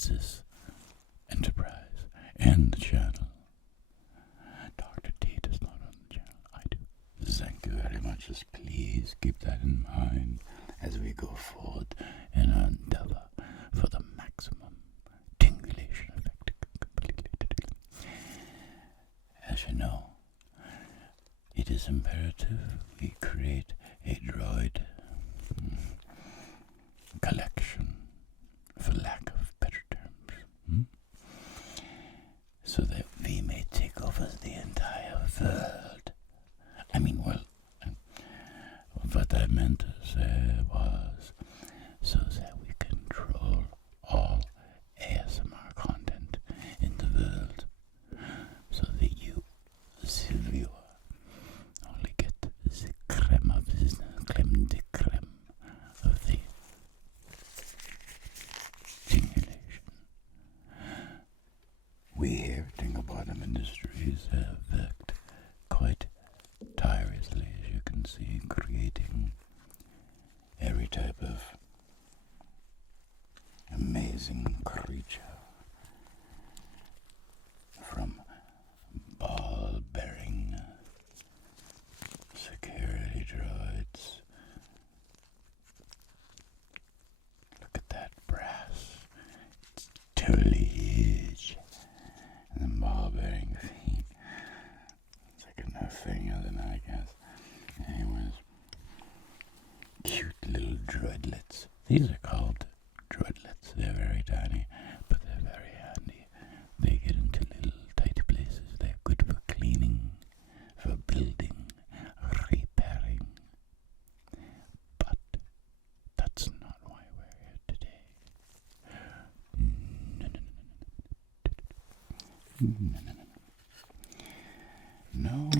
is this enterprise and the channel. Dr. T does not own the channel. I do. Thank you very much. Just please keep that in mind as we go forward in our endeavor for the maximum tingulation effect. As you know, it is imperative we create a droid collection, for lack of better terms, so that we may take over the entire world. I mean, well, what I meant to say was so that we control all ASMR content in the world, so that you, the viewer, only get the creme of the creme de creme of the stimulation. We here at Tingle Bottom Industries have worked quite tirelessly, as you can see, creating every type of amazing creature, from ball-bearing security droids. Look at that brass. It's totally huge. And then ball-bearing feet. It's like enough finger than I guess. Anyways, cute little droidlets. These are called droidlets. They're very tiny, but they're very handy. They get into little tight places. They're good for cleaning, for building, repairing. But that's not why we're here today. No,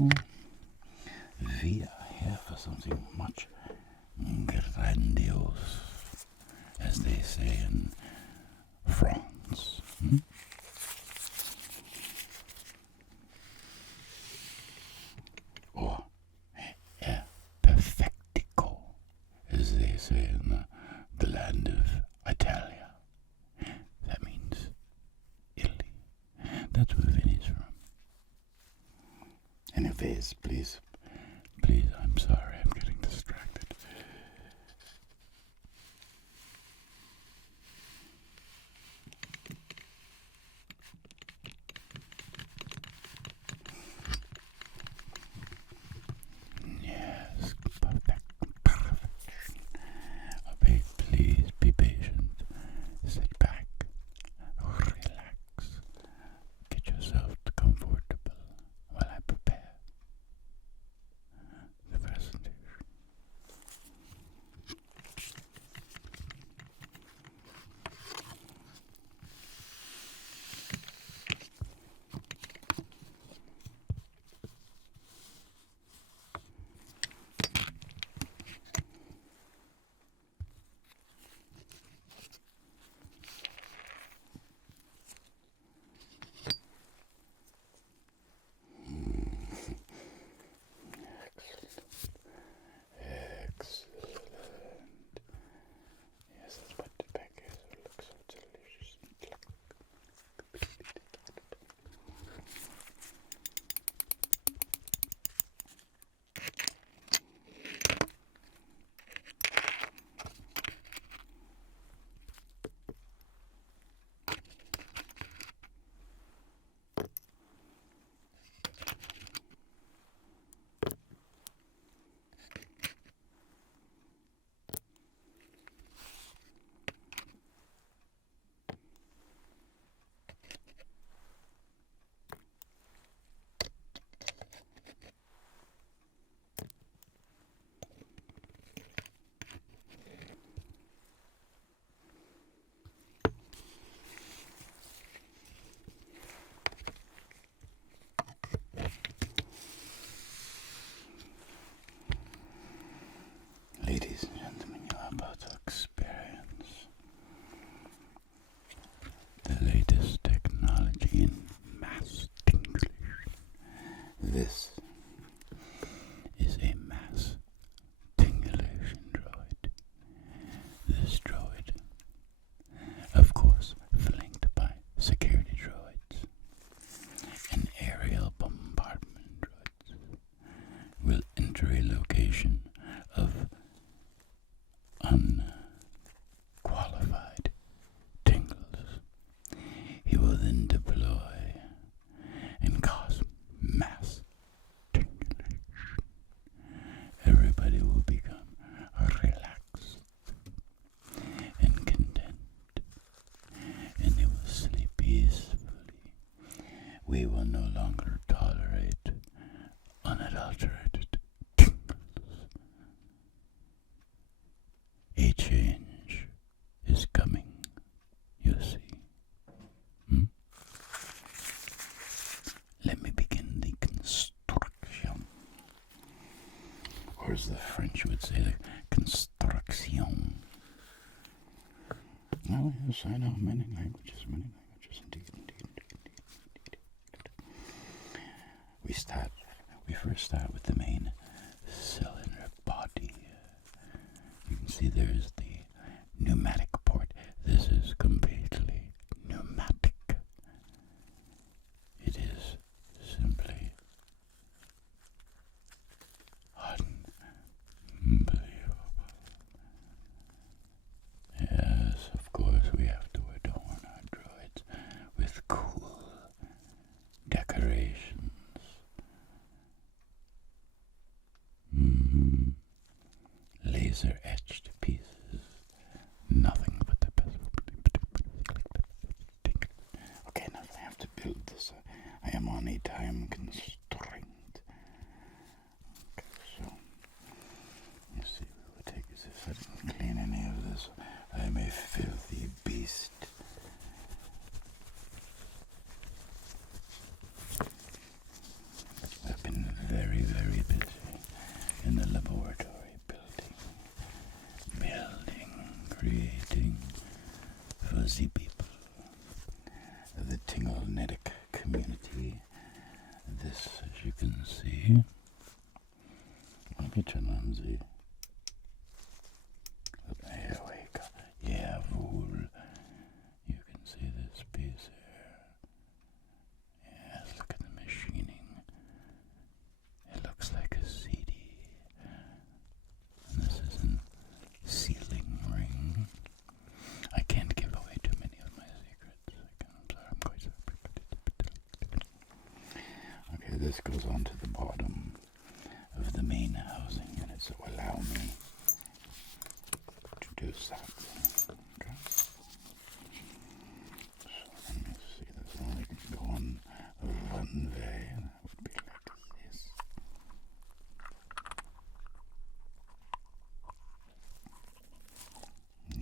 we are here for something much grandiose, as they say in France. Or perfectico, as they say in the land of Italia. That means Italy. That's where Vinny's from. Anyways, please, I'm sorry, I'm getting distracted. Yes, perfection. Okay, please be patient. Sit back, relax, get yourself comfortable while I prepare the presentation. will then deploy and cause mass tingling. Everybody will become relaxed and content, and they will sleep peacefully. We will no longer tolerate unadulterated tingles. A change is coming, you see. Let me begin the construction. Or as the French would say, the construction. Oh, yes, I know many languages, indeed. We first start with the main cylinder body. You can see there's the pneumatic port. This is completely pneumatic. It is simply unbelievable. Yes, of course, we have to adorn our droids with cool decorations. Laser etched pieces. Nothing but the best. Okay, now I have to build this. I am on a time constraint. Okay, so you see, we will take as if I didn't clean any of this. I am a filthy beast. I've been very, very busy in the laboratory. Creating fuzzy people, the tinglenetic community. This, as you can see, let me turn on the. Here we go. Yeah, fool. You can see this piece here. Yes, look at the machining. It looks like a CD. And this is an sealing ring. I can't give away too many of my secrets. I'm quite sorry. Okay, this goes on to the bottom of the main housing, and it will allow me to do something. Okay. So let me see. This only can go on one way, and that would be like this.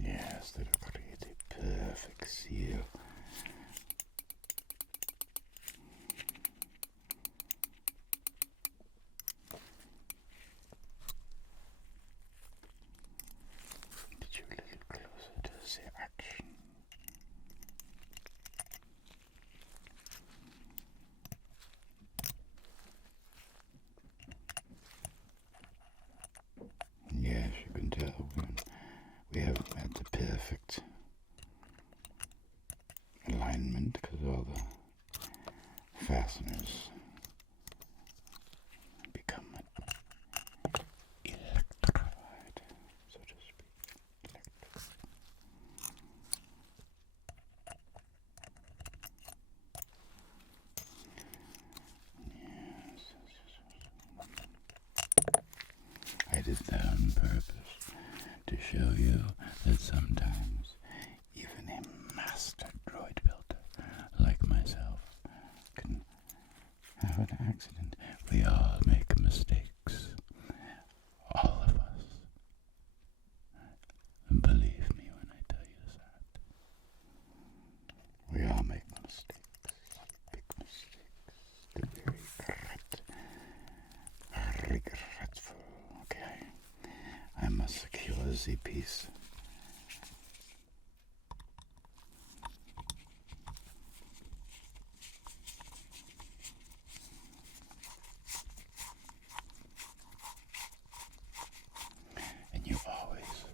Yes, that'll create a perfect seal. Get you a little closer to the action. Yes, you can tell we haven't had the perfect alignment because all the fasteners become electrified, so to speak. Yes. I did that on purpose to show you that sometimes even a master droid builder like myself can have an accident. We all make mistakes. All of us. And believe me when I tell you that. We all make mistakes. Big mistakes. They're very regretful. Okay. I must secure the piece. And you always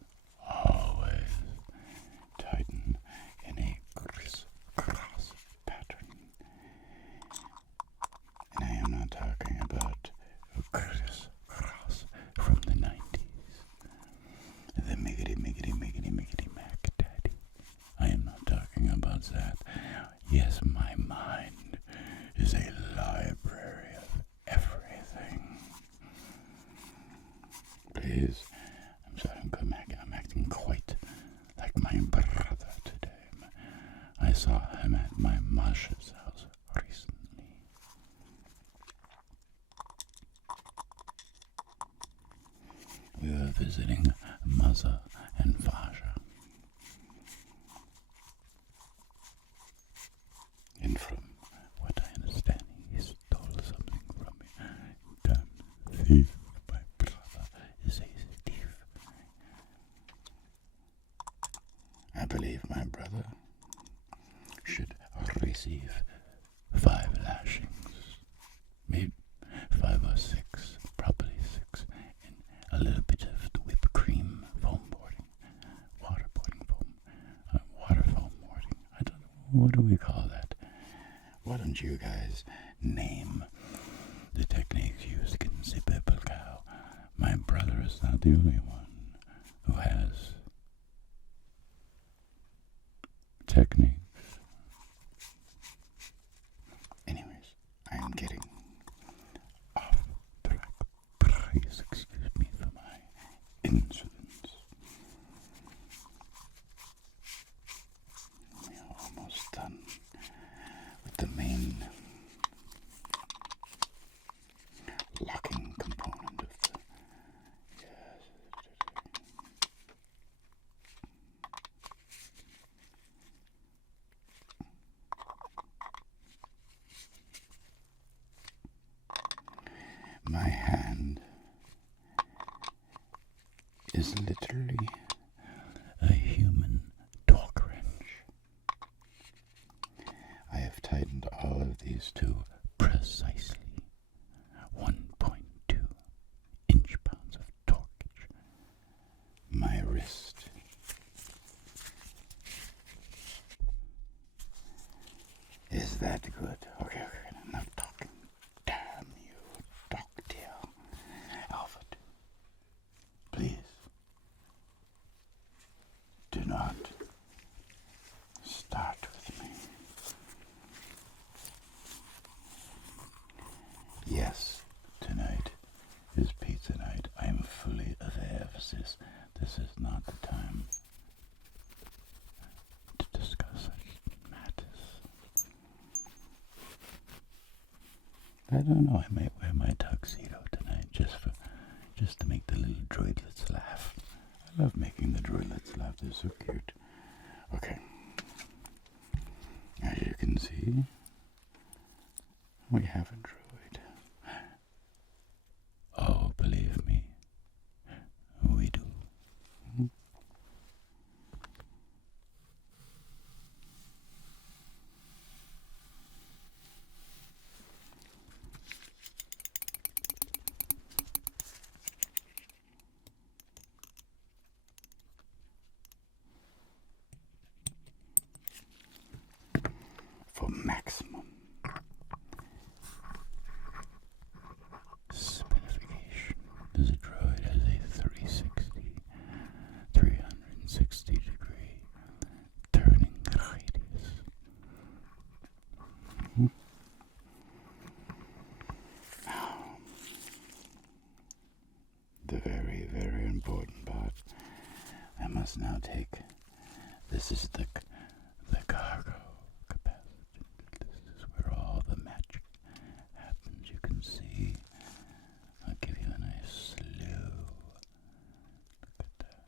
tighten in a criss-cross pattern. And I am not talking about a criss-cross from the 90s. The miggity mac daddy. I am not talking about that. Yes, my mind is a library of everything. Please, I'm sorry, I'm acting quite like my brother today. I saw him at my Masha's house recently. We were visiting Maza and Faja. And from what I understand, he stole something from me. Damn thief, my brother is a thief. I believe my brother should receive 5 lashings. Maybe 5 or 6, probably 6, and a little bit of the whipped cream foam boarding, water foam boarding. I don't know, what do we call that? Why don't you guys name the techniques used against the purple cow? My brother is not the only one who has techniques. Anyways, I am getting off track. Please excuse me for my insolence. We are almost done with the main locking component of the... Yes. My hand is literally a human torque wrench. I have tightened all of these to precisely 1.2 inch-pounds of torquage. My wrist is that good. Okay, enough talking. Damn you, Dr. Alfred. Please, do not start with me. Yes, tonight is pizza night. I am fully aware of this. This is not the time to discuss such matters. I don't know, I might wear my tuxedo tonight just to make the little droidlets laugh. I love making the droidlets laugh, they're so cute. Okay. As you can see, we have a droid. Oh, believe me, we do. For maximum spinification, this droid has a 360 degree turning radius. Now, the very, very important part. I must now take. This is the cargo capacitor. This is where all the magic happens. You can see. I'll give you a nice slew. Look at that.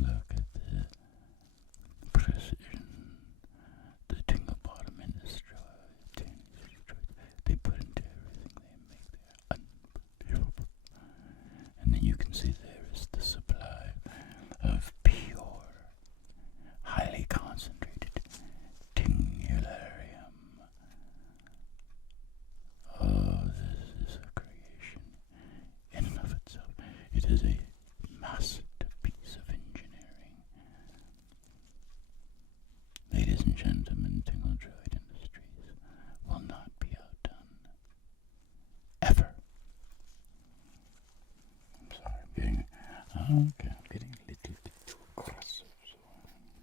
Look at the precision. The tingle bottom in this droid. They put into everything they make there. Unbelievable. And then you can see there is the supply of pure, highly concentrated tingularium. Oh, this is a creation in and of itself. It is a masterpiece of engineering. Ladies and gentlemen, Tingle Droid Industries will not be outdone. Ever. I'm sorry, I'm getting a little bit too aggressive, so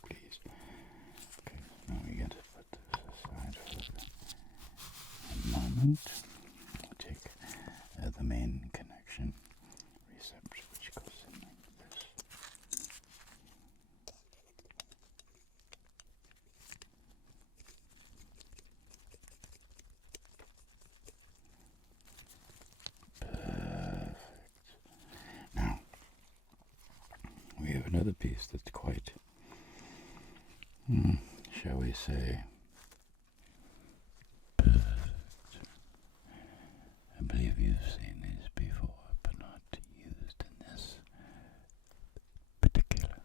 please moment, I'll take the main connection receptor, which goes in like this. Perfect. Now, we have another piece that's quite, shall we say, perfect. I believe you've seen these before, but not used in this particular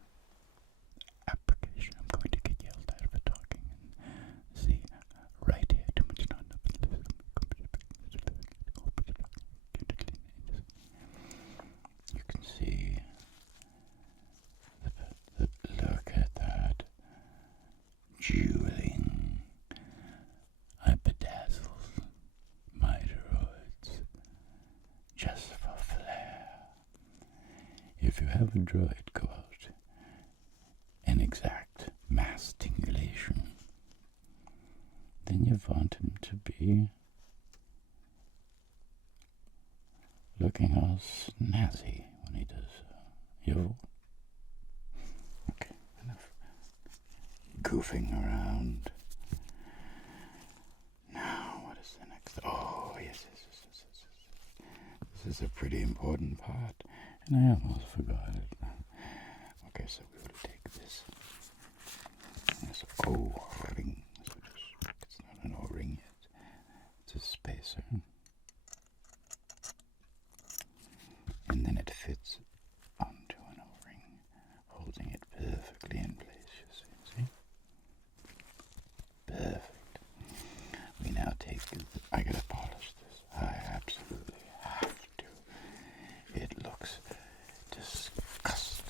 application. I'm going to get yelled at for talking and see right here. Too much not you can see the look at that jeweling. I bedazzles my droids just for flair. If you have a droid go out and exact mass tingulation, then you want him to be looking all snazzy when he does so. Okay, enough goofing around. Now, what is the next? Oh, yes. This is a pretty important part, and I almost forgot it. Okay, so we will take this O-ring. So it's not an O-ring yet. It's a spacer. And then it fits onto an O-ring, holding it perfectly in place, you see? Perfect. We now take, I gotta polish this. I absolutely have to. It looks disgusting.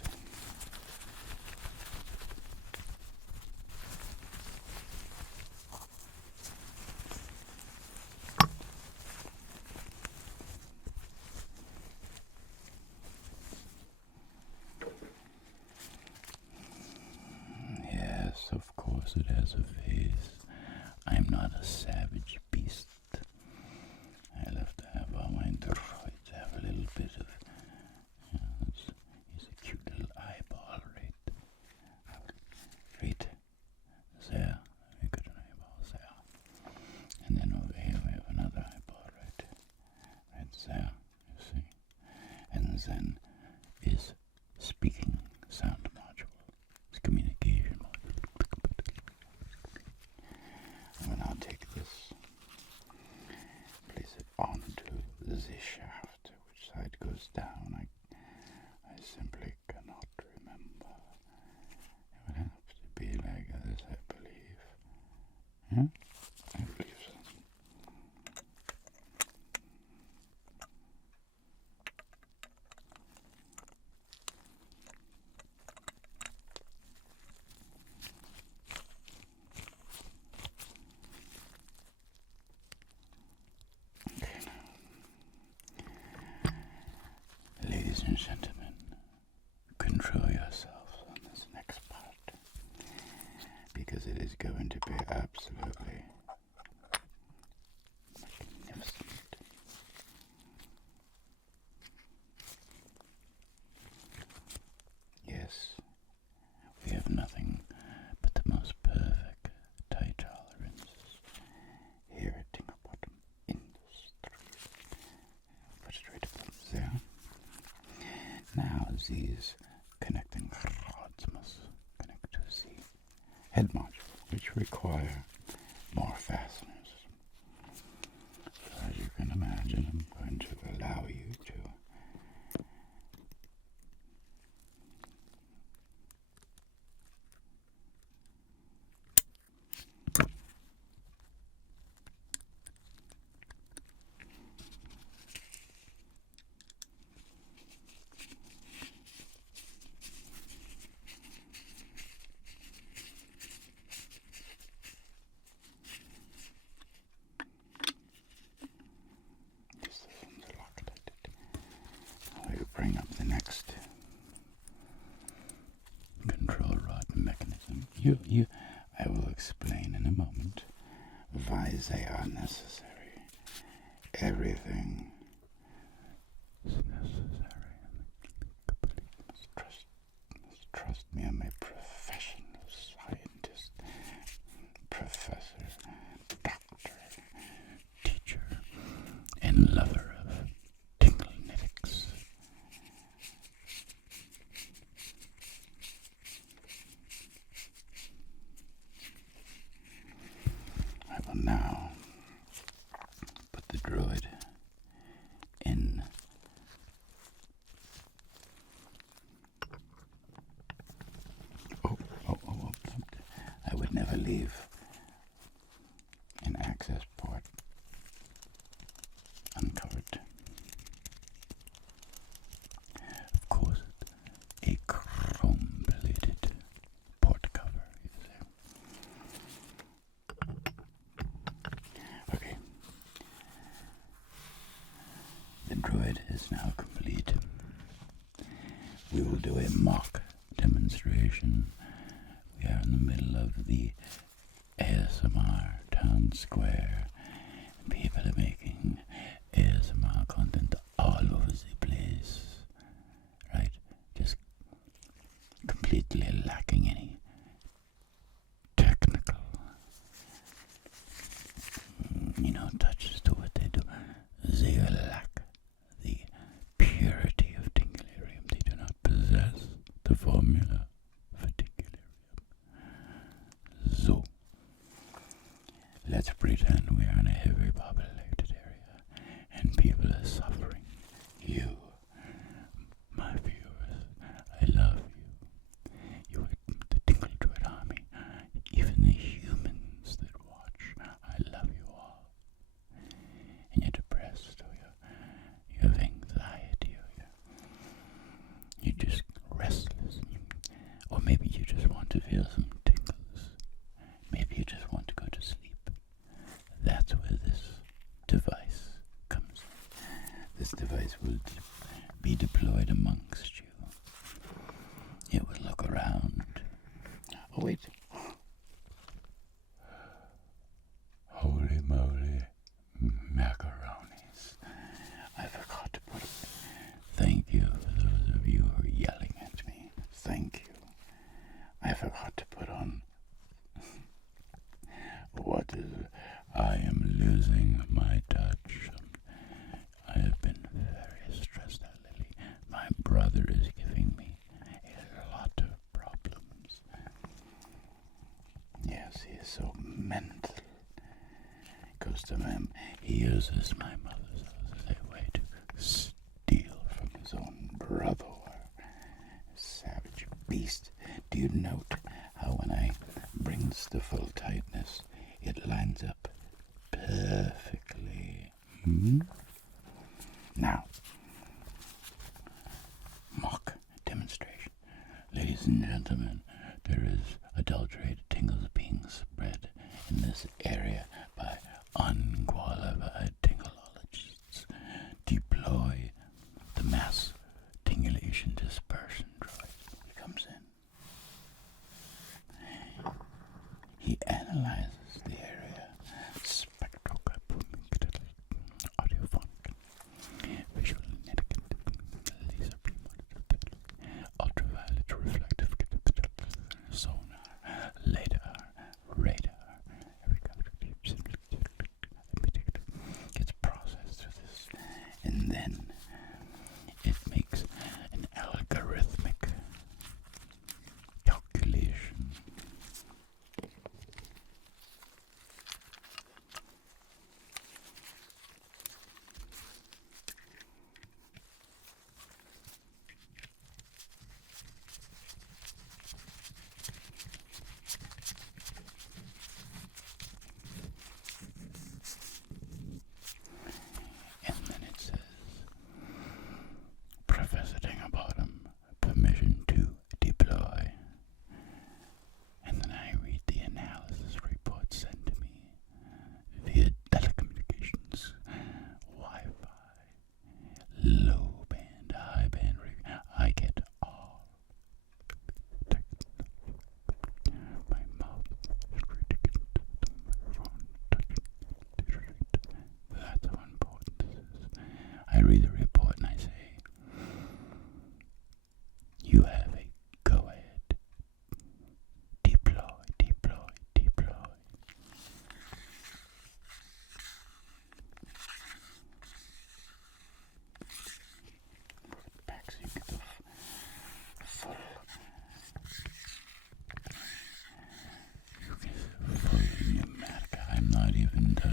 Yes, of course it has a face. I'm not a savage beast. I love to have all my droids have a little bit of, he's a cute little eyeball right there. We got an eyeball there. And then over here we have another eyeball right there, you see. And then is speaking sound module. It's communication module. I'm going to take this, place it onto the shaft. Which side goes down? I simply cannot remember. It would have to be like this, I believe. Yeah? I believe so. Ladies and gentlemen, control yourselves on this next part, because it is going to be absolutely magnificent. Yes, we have nothing but the most perfect tight tolerances here at Tingle Industries. Put it right up there. Now these connecting rods must connect to the head module, which require more fasteners. So as you can imagine, I'm going to allow you to bring up the next control rod mechanism. I will explain in a moment why they are necessary. everything is necessary. Trust me, I'm a professional scientist, professor, doctor, teacher, and lover of tingle-netics. I will now put the droid in I would never leave an access port uncovered. Of course, a chrome-plated port cover is there. Okay. The droid is now complete. We will do a mock demonstration. We are in the middle of the ASMR town square. People are making ASMR content all over the place, right? Just completely lacking any technical, touches to what they do. They lack the purity of tingularium. They do not possess the formula for tingularium. So, let's pretend we are in a heavily populated area and people are suffering. You, my viewers, I love you. You are the Tingle Droid Army. Even the humans that watch, I love you all. And you're depressed, or you have anxiety, or you're just restless, or maybe you just want to feel some tingles. Maybe you just want to go to sleep. That's where this device comes in. This device will be deployed amongst you. It will look around. Oh, wait. Holy moly, macaronis. I forgot to put it. Thank you for those of you who are yelling at me. Thank you. I forgot to put on. What is it? I am losing my touch. I have been very stressed out lately. My brother is giving me a lot of problems. Yes, he is so mental. Goes to him. He uses my mother's house as a way to steal from his own brother. Savage beast. Do you note how when I bring this to full tightness, it lines up perfectly? Now, mock demonstration. Ladies and gentlemen, there is adulterated tingles being spread in this area by unqualified tingleologists. Deploy the mass tingulation dispersion droid. He comes in. He analyzes the area. Spectroscopic, audiophonic, visual, laser beam, ultraviolet reflective, sonar, radar.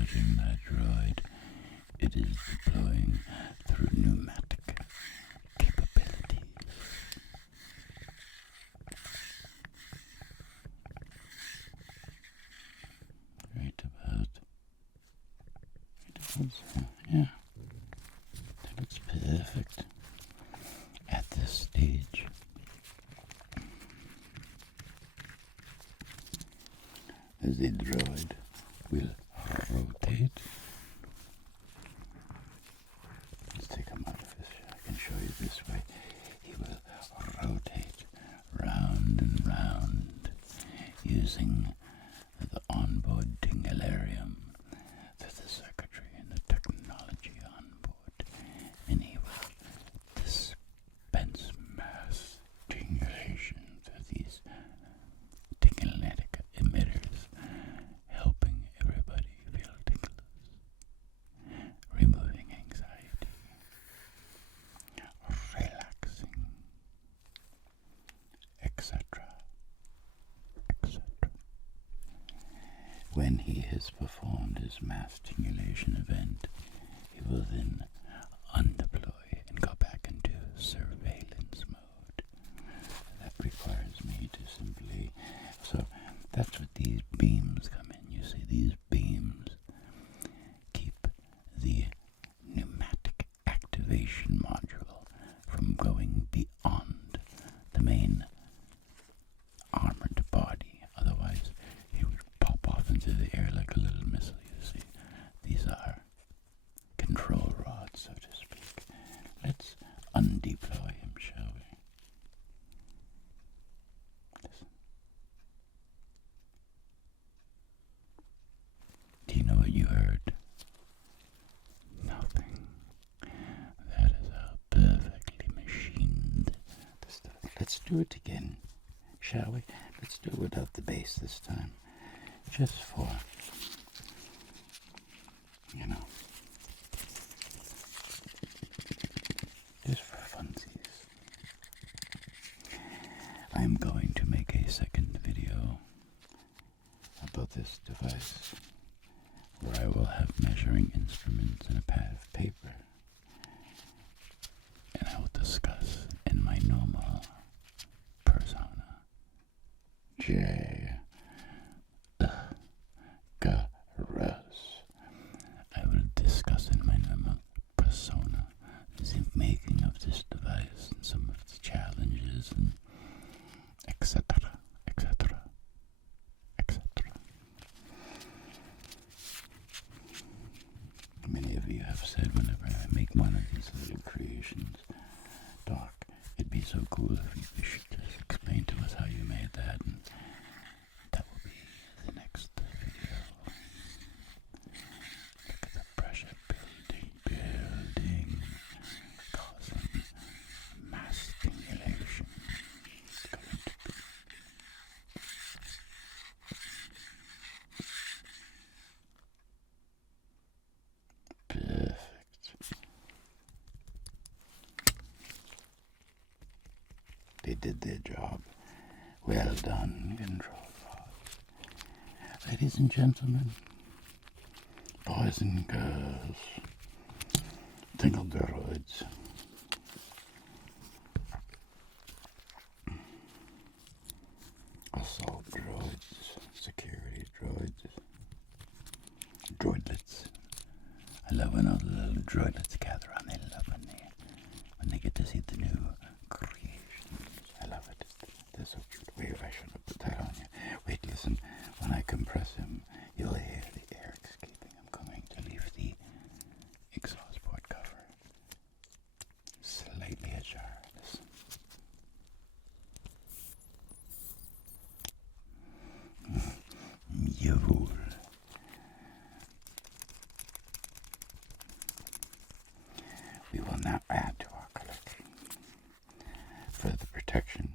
charging that droid. It is deploying through pneumatic capabilities. Right about. Yeah. That looks perfect at this stage. The droid will rotate. Let's take him out of this. I can show you this way. He will rotate round and round using the onboard tinglarium through the circuitry and the technology on board, and he will dispense mass tingulation through these tinglenetic emitters, helping everybody feel tingles, removing anxiety, relaxing, etc., etc. When he has performed his mass tingulation event, he will then undeploy and go back into surveillance mode. That requires me to simply... So that's what these beams come in. You see, these beams keep the pneumatic activation module from going beyond the main armored body. Otherwise, he would pop off into the air like a little missile, you see. These are control rods, so to speak. Let's undeploy him, shall we? Listen. Do you know what you heard? Nothing. That is how perfectly machined the stuff. Let's do it again, shall we? Let's do it without the bass this time. Just for, just for funsies. I am going to make a second video about this device where I will have measuring instruments and a pad of paper, and I will discuss in my normal persona, I will discuss in my normal persona the making of this device and some of the challenges and etc., etc., etc. Many of you have said whenever I make one of these little creations, Doc, it'd be so cool if you should just explain to us how you made that, and that will be the next video. Look at the pressure building, causing mass stimulation. It's going to be perfect. They did their job. Well done, control rods. Ladies and gentlemen, boys and girls, tingle droids, assault droids, security droids, droidlets. I love when all the little droidlets gather around. They love when they get to see the new creations. I love it. They're so cute. Wait, I should have put that on you. Wait, listen. When I compress him, you'll hear the air escaping. I'm going to leave the exhaust port cover slightly ajar. Listen. Jawohl. We will now add to our collection further protection,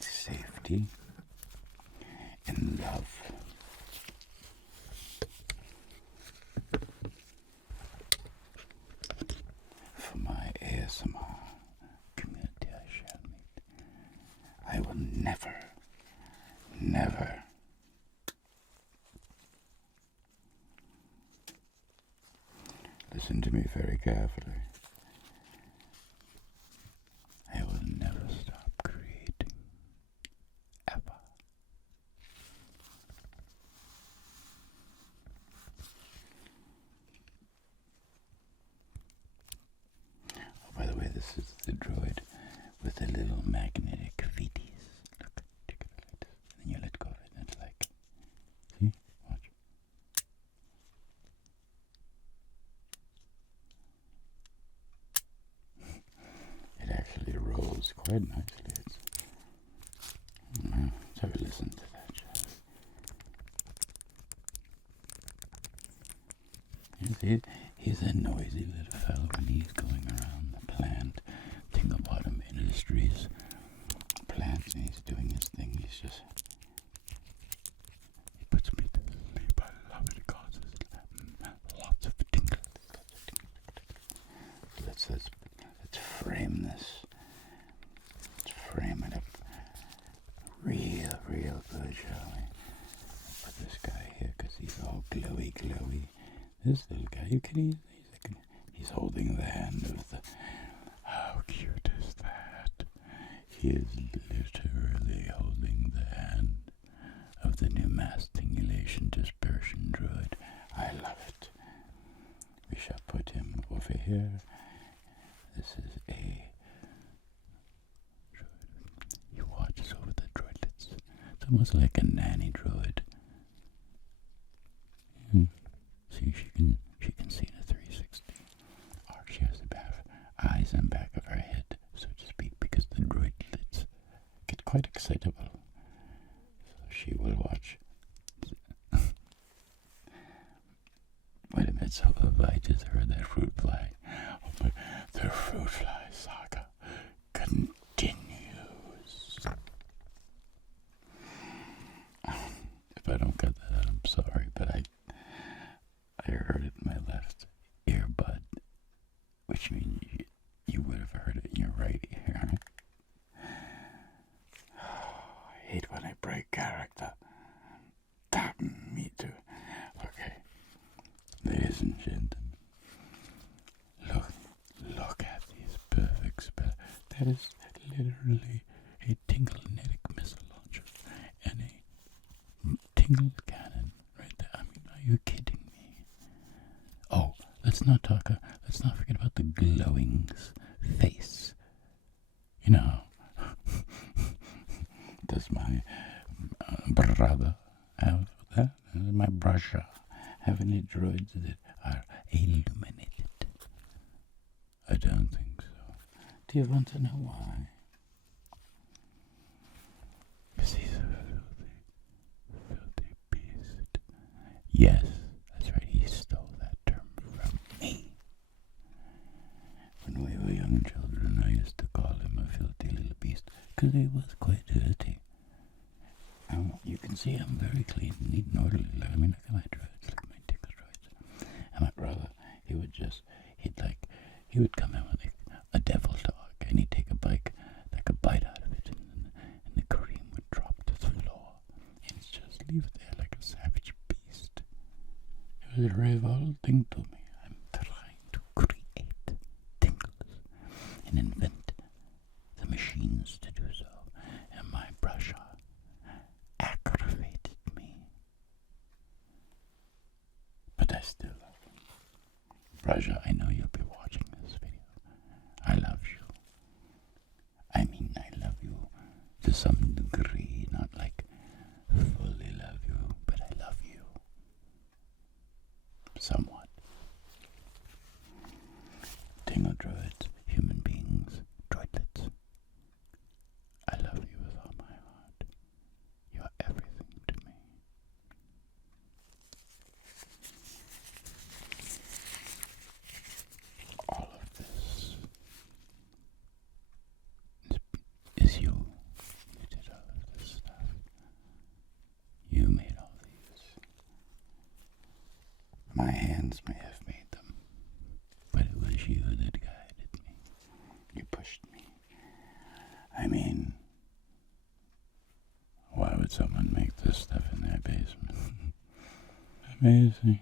safety, and love. For my ASMR community I shall meet, I will never listen to me very carefully. I will never stop creating. Ever. Oh, by the way, this is the droid with the little magnetic feeties. Look, take it like this. And then you let go of it, and it's like, see? Watch. It actually rolls quite nicely. Let's have a listen to that, shall we? He's a noisy little fellow when he's going around the plant, Tingle Bottom Industries plants, and he's doing his thing. He puts me to sleep. I love it. It causes lots of tingles. Let's frame this. Let's frame it up real good, shall we? Put this guy here because he's all glowy. This little guy, he's holding the hand of the... How cute is that? He is literally holding the hand of the new mass tingulation dispersion droid. I love it. We shall put him over here. This is a droid. He watches over the droidlets. It's almost like a nanny droid. See, she can see in a 360. Or she has the eyes on the back of her head, so to speak, because the droidlets get quite excitable. So she will watch. Wait a minute, so I just heard that fruit fly. Oh, but the fruit fly saga continues. If I don't cut that out, I'm sorry, but I heard it in my left earbud, which means you would have heard it in your right ear. I hate when I break character. Me too. Okay, ladies and gentlemen, look at these perfect spells. That is literally a tingle-netic missile launcher and a tingle cannon right there. I mean, are you kidding me? Oh, let's not forget about the glowing face. You know, does my brother have that? Does my brother have any droids that are illuminated? I don't think so. Do you want to know why? Because he's a filthy beast. Yes, that's right, he stole that term from me. When we were young children, I used to call him a filthy little beast, because he was quite dirty. You can see I'm very clean, neat and orderly. Look at my droids, look at my tingle droids. And my brother, he would come in with a devil dog, and he'd take a bite out of it, and the cream would drop to the floor, and he'd just leave it there like a savage beast. It was revolting to me. I'm trying to create tingles and invent the machines to do so, and my brusher aggravated me. But I still love him. Brusher, I know you'll be watching this video. I love you. I mean, I love you to some degree, not like fully love you, but I love you. Somewhat. Tingle droids, human beings, droidlets. I love you with all my heart. You are everything to me. All of this is you. You did all of this stuff. You made all these. My hands may have made them, but it was you that guided me. You pushed me. I mean, why would someone make this stuff in their basement? Amazing.